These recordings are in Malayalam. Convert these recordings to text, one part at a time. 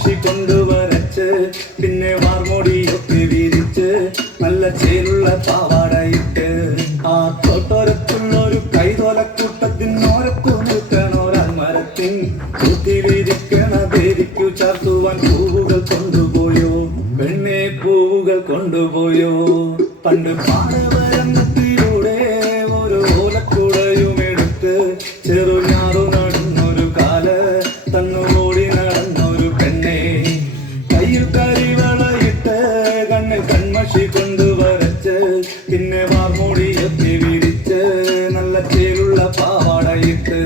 കൺമഷി കൊണ്ടുവരച്ച് പിന്നെ വാർമോടിയൊക്കെ വിരിച്ച് നല്ല ചേലുള്ള പാവാടയിട്ട് ആ തോട്ടോരത്തുള്ളൊരു കൈതോലക്കൂട്ടത്തിനോരത്തു നിൽക്കണോരമരത്തിൻ കുത്തിവിരിക്കണ ദേവിക്കു ചാർത്തുവാൻ പൂവുകൾ കൊണ്ടുപോയോ പെണ്ണെ പൂവുകൾ കൊണ്ടുപോയോ പണ്ട് പാടവരങ്ങത്തിലൂടെ ഒരു ഓലക്കുടയുമെടുത്ത് ചെറുഞാറു നടന്നൊരു കാല് തന്നുകൂടി നടന്നൊരു പെണ്ണെ കയ്യിൽ കരിവളയിട്ട് കണ്ണിൽ കൺമഷി കൊണ്ടുവരച്ച് പിന്നെ വാർമൂടിയൊക്കെ വിരിച്ച് നല്ല ചേലുള്ള പാവാടയിട്ട്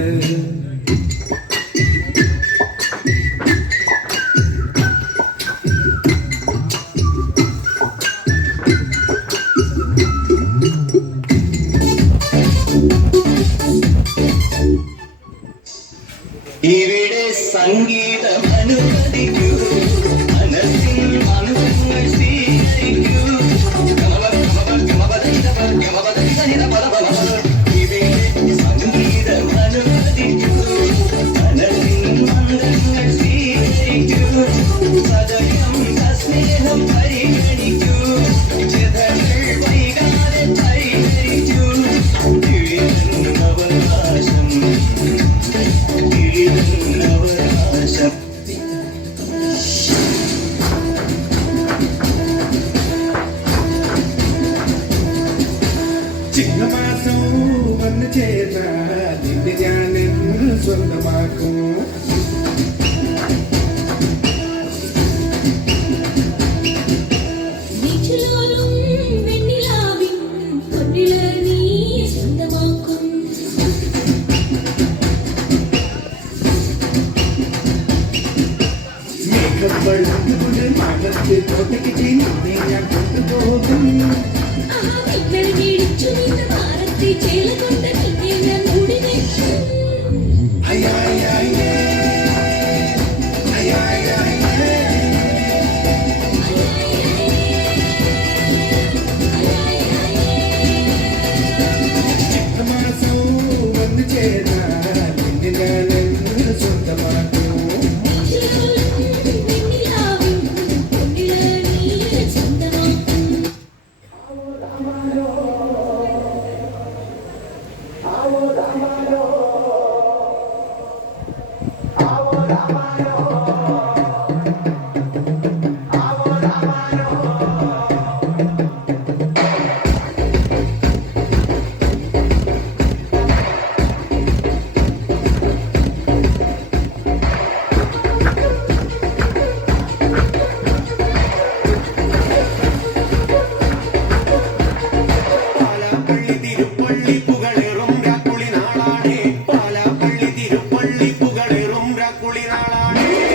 ഇവിടെ സംഗീതം അനുവദിക്കൂ മനസ്സിൽ അനുഭവങ്ങൾ സ്വീകരിക്കൂ ഇവിടെ സംഗീതം അനുവദിക്കൂ മനസ്സിൽ മന്ത്രങ്ങൾ സ്വീകരിക്കൂ സദയം സ്നേഹം പരിഗണിക്കൂ ചിതകൾ വൈകാതെ പരിഹരിക്കൂ അവകാശം ചിങ്ങമാസം വന്നു ചേർന്നാൽ നിന്റെ ഞാൻ സ്വന്തമാക്കും മേഘപ്പഴുതുകൊണ്ട് മകത്ത് തോട്ടക്കിട്ടി നിന്നെ ഞാൻ കൊണ്ടുപോകും ചിത്രമാസം വന്നു ചേർന്നാൽ നിന്നെ ഞാൻ സ്വന്തമാക്കും പുകളേറും രാക്കുളി നാളാണേ